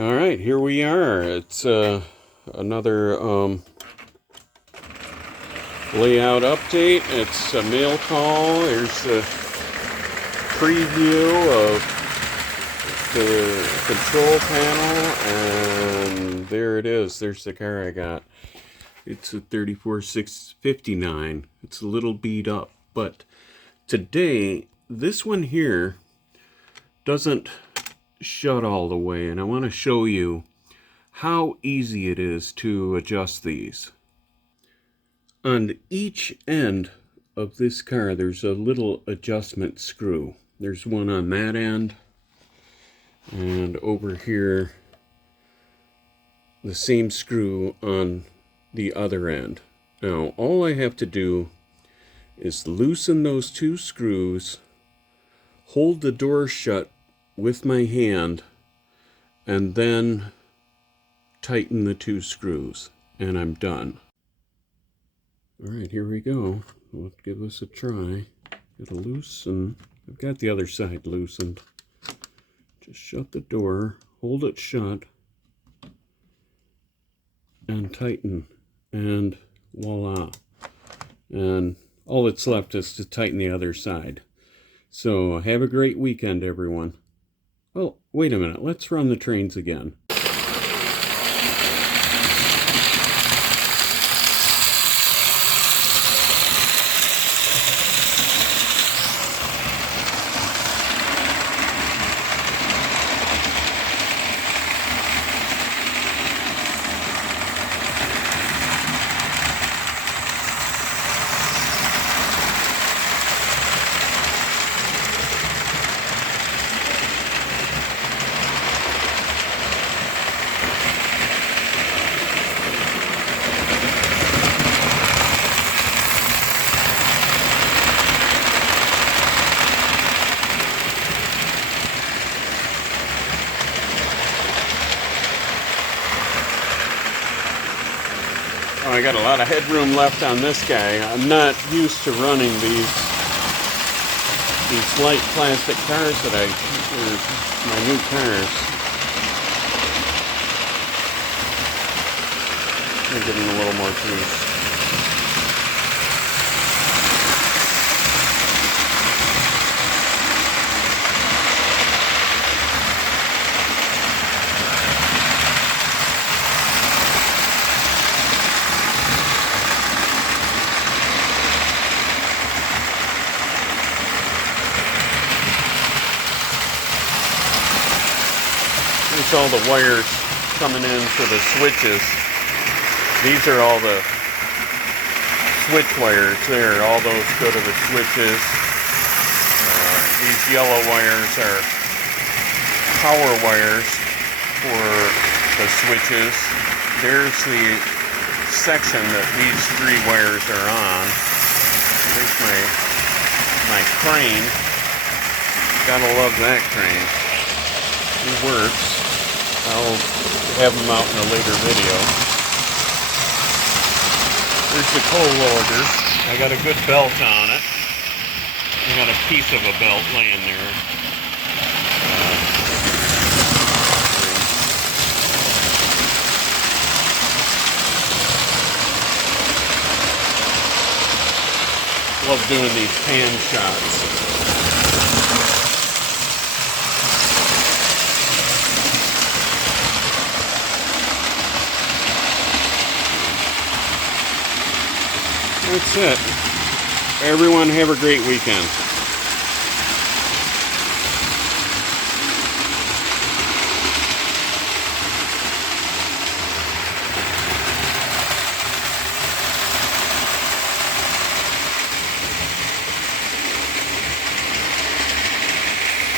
All right, here we are. It's another layout update. It's a Mailcall. There's the preview of the control panel, and there it is. There's the car I got. It's a 34659. It's a little beat up, but today this one here doesn't shut all the way, and I want to show you how easy it is to adjust these. On each end of this car there's a little adjustment screw. There's one on that end, and over here the same screw on the other end. Now all I have to do is loosen those two screws, hold the door shut with my hand, and then tighten the two screws, and I'm done. Alright, here we go. Let's give this a try. It'll loosen. I've got the other side loosened. Just shut the door, hold it shut, and tighten, and voila. And all that's left is to tighten the other side. So have a great weekend, everyone. Oh, wait a minute. Let's run the trains again. Oh, I got a lot of headroom left on this guy. I'm not used to running these light plastic cars that my new cars. I'm getting a little more juice. There's all the wires coming in for the switches. These are all the switch wires there. All those go to the switches. These yellow wires are power wires for the switches. There's the section that these three wires are on. There's my crane. Gotta love that crane. It works. I'll have them out in a later video. There's the coal loader. I got a good belt on it. I got a piece of a belt laying there. Love doing these pan shots. That's it. Everyone have a great weekend.